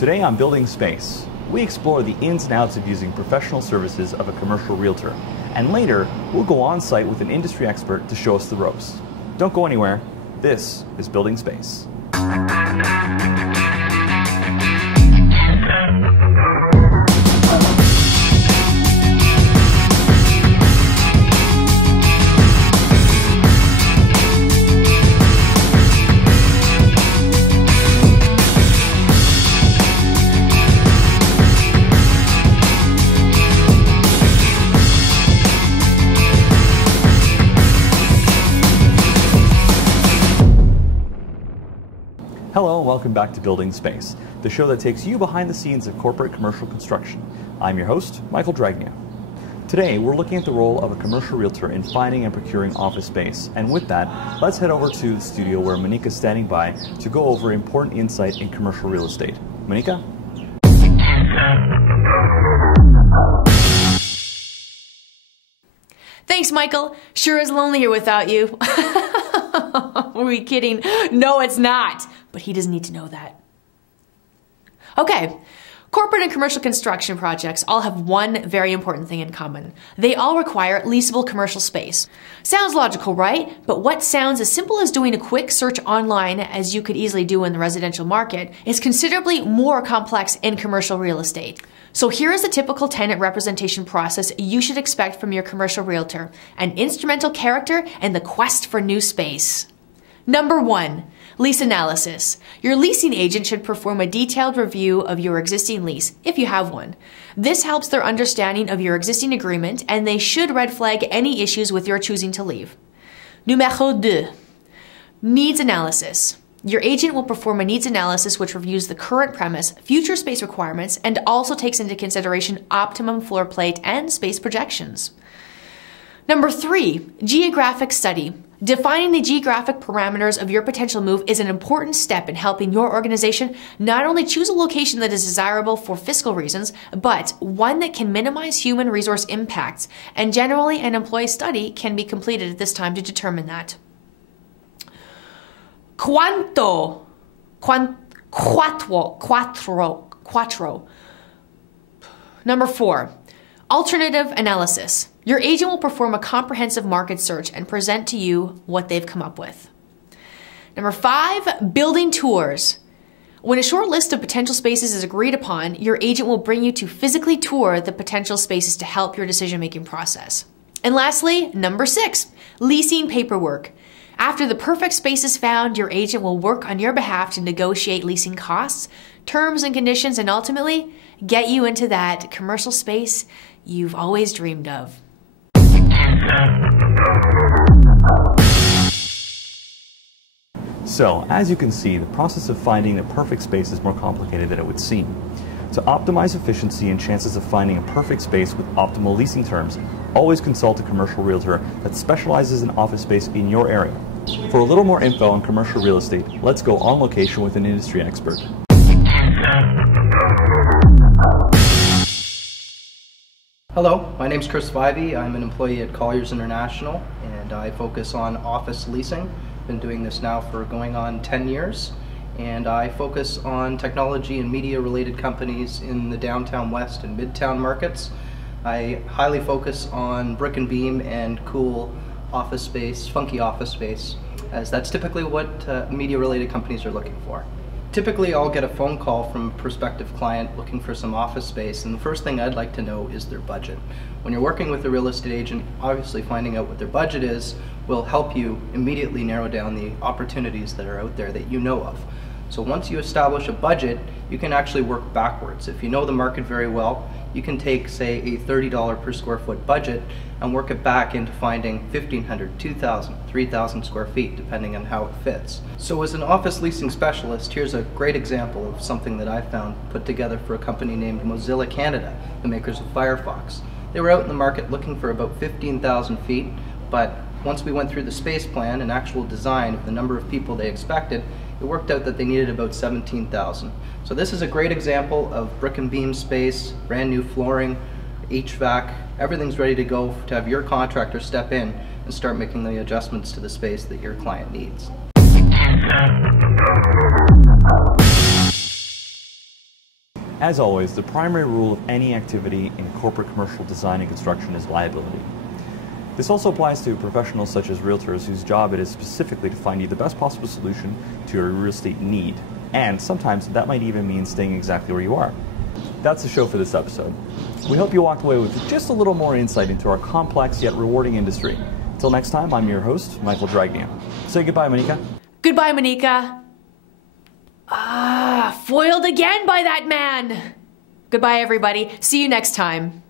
Today on Building Space, we explore the ins and outs of using professional services of a commercial realtor. And later, we'll go on site with an industry expert to show us the ropes. Don't go anywhere. This is Building Space. Hello and welcome back to Building Space, the show that takes you behind the scenes of corporate commercial construction. I'm your host, Michael Dragnia. Today, we're looking at the role of a commercial realtor in finding and procuring office space. And with that, let's head over to the studio where Monica's standing by to go over important insight in commercial real estate. Monica? Thanks, Michael. Sure is lonely here without you. Are we kidding? No, it's not. But he doesn't need to know that. Okay. Corporate and commercial construction projects all have one very important thing in common. They all require leasable commercial space. Sounds logical, right? But what sounds as simple as doing a quick search online, as you could easily do in the residential market, is considerably more complex in commercial real estate. So here is the typical tenant representation process you should expect from your commercial realtor, an instrumental character in the quest for new space. Number 1, lease analysis. Your leasing agent should perform a detailed review of your existing lease, if you have one. This helps their understanding of your existing agreement, and they should red flag any issues with your choosing to leave. Numéro 2, needs analysis. Your agent will perform a needs analysis which reviews the current premise, future space requirements, and also takes into consideration optimum floor plate and space projections. Number 3, geographic study. Defining the geographic parameters of your potential move is an important step in helping your organization not only choose a location that is desirable for fiscal reasons, but one that can minimize human resource impacts. And generally, an employee study can be completed at this time to determine that. Quattro. Number 4, alternative analysis. Your agent will perform a comprehensive market search and present to you what they've come up with. Number 5, building tours. When a short list of potential spaces is agreed upon, your agent will bring you to physically tour the potential spaces to help your decision-making process. And lastly, number 6, leasing paperwork. After the perfect space is found, your agent will work on your behalf to negotiate leasing costs, terms and conditions, and ultimately get you into that commercial space you've always dreamed of. So, as you can see, the process of finding the perfect space is more complicated than it would seem. To optimize efficiency and chances of finding a perfect space with optimal leasing terms, always consult a commercial realtor that specializes in office space in your area. For a little more info on commercial real estate, let's go on location with an industry expert. Hello, my name is Chris Vivey. I'm an employee at Colliers International, and I focus on office leasing. Been doing this now for going on 10 years, and I focus on technology and media related companies in the downtown west and midtown markets. I highly focus on brick and beam and cool office space, funky office space, as that's typically what media related companies are looking for. Typically, I'll get a phone call from a prospective client looking for some office space, and the first thing I'd like to know is their budget. When you're working with a real estate agent, obviously finding out what their budget is will help you immediately narrow down the opportunities that are out there that you know of. So once you establish a budget, you can actually work backwards. If you know the market very well, you can take, say, a $30 per square foot budget and work it back into finding 1,500, 2,000, 3,000 square feet, depending on how it fits. So as an office leasing specialist, here's a great example of something that I found put together for a company named Mozilla Canada, the makers of Firefox. They were out in the market looking for about 15,000 feet, but once we went through the space plan and actual design of the number of people they expected, it worked out that they needed about 17,000. So this is a great example of brick and beam space, brand new flooring, HVAC, everything's ready to go to have your contractor step in and start making the adjustments to the space that your client needs. As always, the primary rule of any activity in corporate commercial design and construction is liability. This also applies to professionals such as realtors whose job it is specifically to find you the best possible solution to your real estate need. And sometimes that might even mean staying exactly where you are. That's the show for this episode. We hope you walked away with just a little more insight into our complex yet rewarding industry. Until next time, I'm your host, Michael Dragnia. Say goodbye, Monica. Goodbye, Monica. Foiled again by that man. Goodbye, everybody. See you next time.